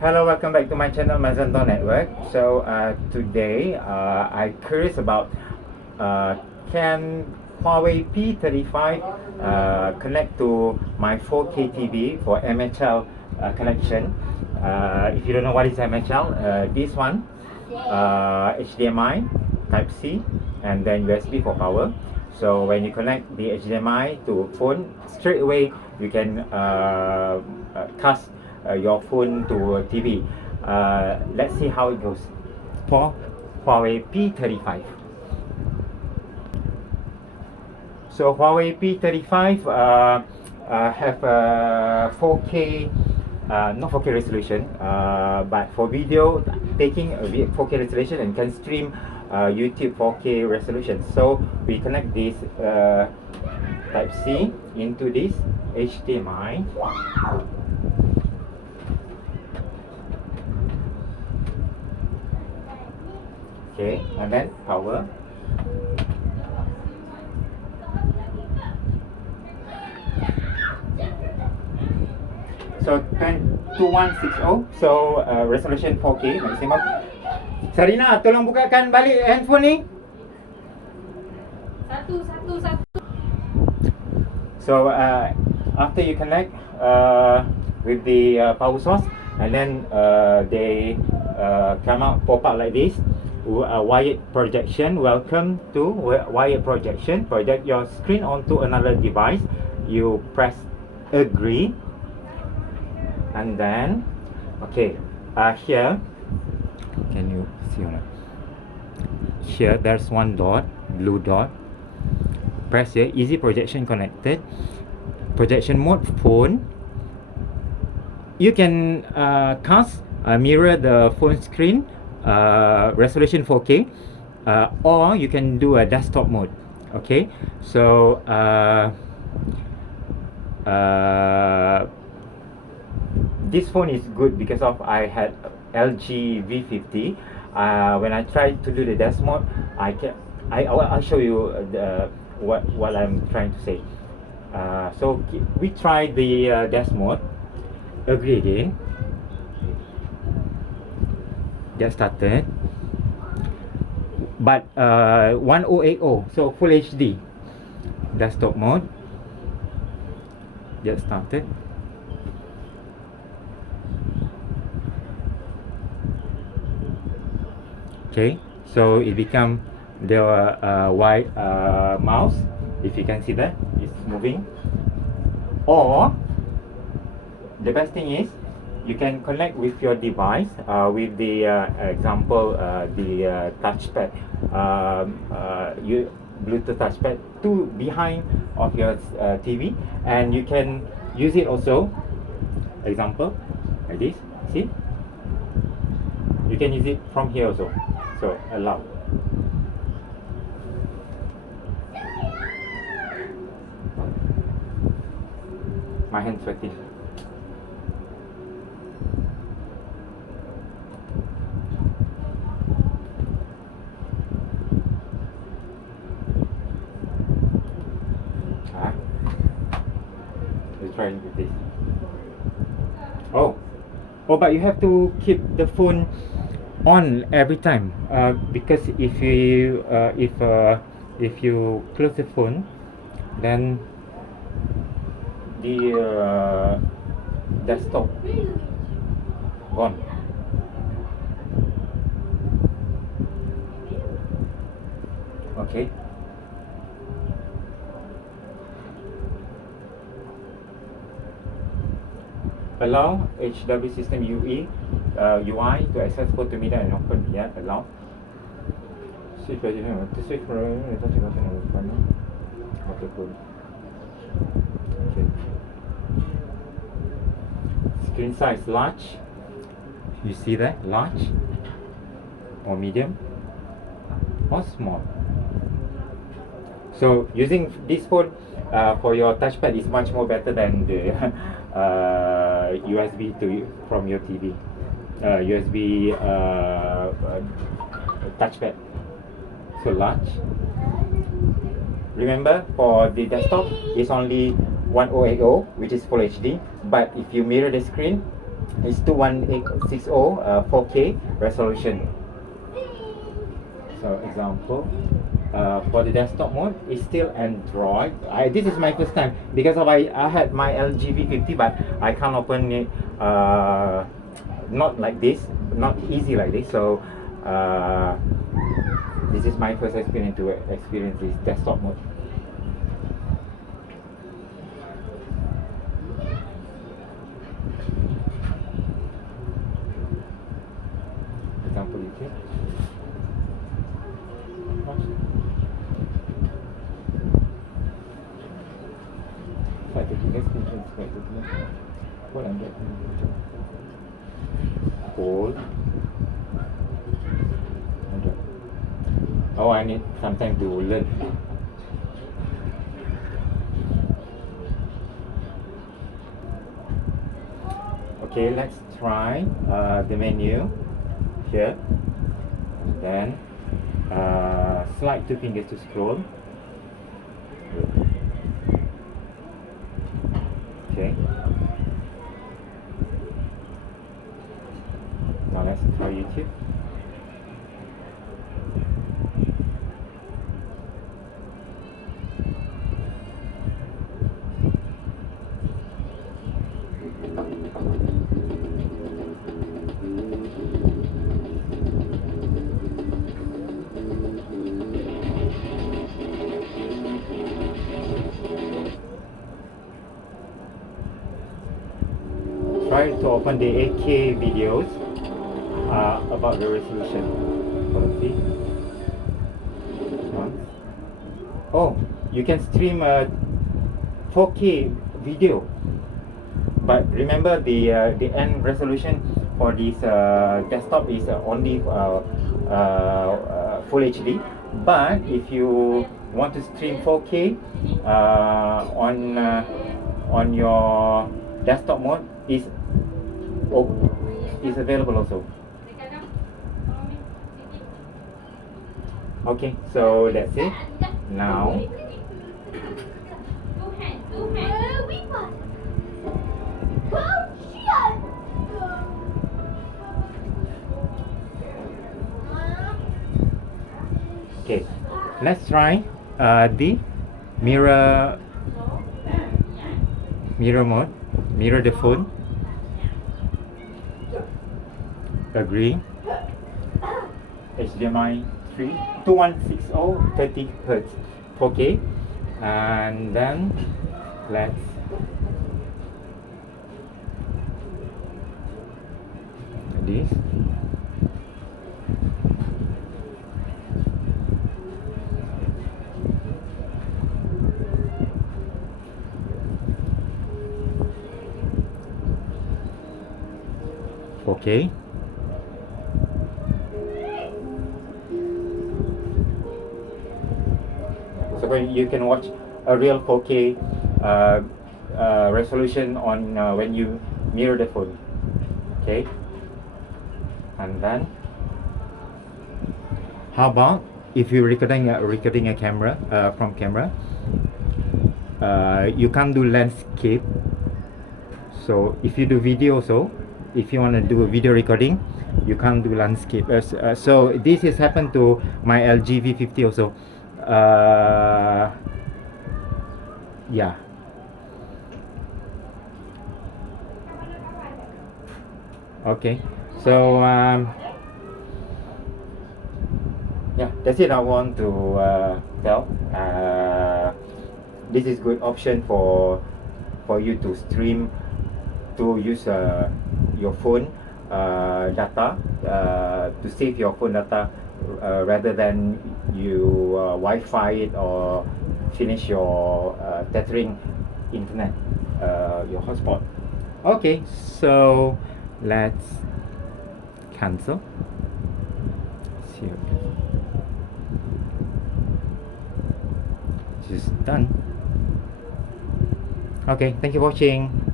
Hello, welcome back to my channel Maison Network. So today I'm curious about can Huawei P35 connect to my 4K TV for MHL connection. If you don't know what is MHL, this one HDMI Type C and then USB for power. So when you connect the HDMI to phone, straight away you can cast your phone to TV. Let's see how it goes for Huawei P35. So Huawei P35 have 4K, not 4K resolution, but for video taking a 4K resolution and can stream YouTube 4K resolution. So we connect this Type C into this HDMI. Okay, and then power. So 2160, so resolution 4K maximum. Sarina, tolong bukakan balik handphone ni. Satu. So after you connect with the power source, and then they come out, pop out like this. Wired projection. Welcome to wired projection. Project your screen onto another device. You press agree, and then okay, here, can you see or not? Here there's one dot, blue dot. Press here, easy projection connected. Projection mode phone. You can cast mirror the phone screen, resolution 4K, or you can do a desktop mode. Okay, so this phone is good because of I had LG V50. When I tried to do the desk mode, I'll show you what I'm trying to say. So we tried the desk mode. Agree again. Get started. But 1080, so full HD. Desktop mode. Get started. Okay, so it become the white mouse. If you can see that, it's moving. Or the best thing is you can connect with your device with the example the touchpad, Bluetooth touchpad to behind of your TV, and you can use it also. Example like this. See, you can use it from here also. So allow. My hand sweating. We're trying with this. Oh, but you have to keep the phone on every time, because if you close the phone, then the desktop gone. Okay. Allow HW system UI to access photo media and open. Yeah, allow. Switch version to switch from okay. Screen size large. You see that? Large or medium or small. So using this phone for your touchpad is much more better than the USB from your TV. USB touchpad. So large. Remember, for the desktop it's only 1080, which is full HD. But if you mirror the screen, It's 21860 4K resolution. So example, for the desktop mode, it's still Android. This is my first time because I had my LG V50, but I can't open it not like this, not easy like this. So this is my first experience to experience this desktop mode. Example YouTube. Hold. Oh, I need some time to learn. Okay, let's try the menu here. Then slide 2 fingers to scroll. Okay. Now let's try YouTube. Try to open the 8K videos about the resolution. Quality. Oh, you can stream a 4K video, but remember the end resolution for this desktop is only full HD. But if you want to stream 4K on your desktop mode, is available also. Okay, so that's it. Now okay, let's try the mirror mode. Mirror the phone. Agree. HDMI 3 2160 30 Hz 4K, and then let's this. Okay. So you can watch a real 4K resolution on when you mirror the phone. Okay. And then, how about if you're recording a camera from camera? You can't do landscape. So if you do video also, if you want to do a video recording, you can't do landscape. So this has happened to my LG V50 also. Yeah. Okay. So yeah, that's it. I want to tell. This is good option for you to stream, to use your phone data, to save your phone data rather than you Wi-Fi it or finish your tethering internet, your hotspot. Okay, so let's cancel. See, this is done. Okay, thank you for watching.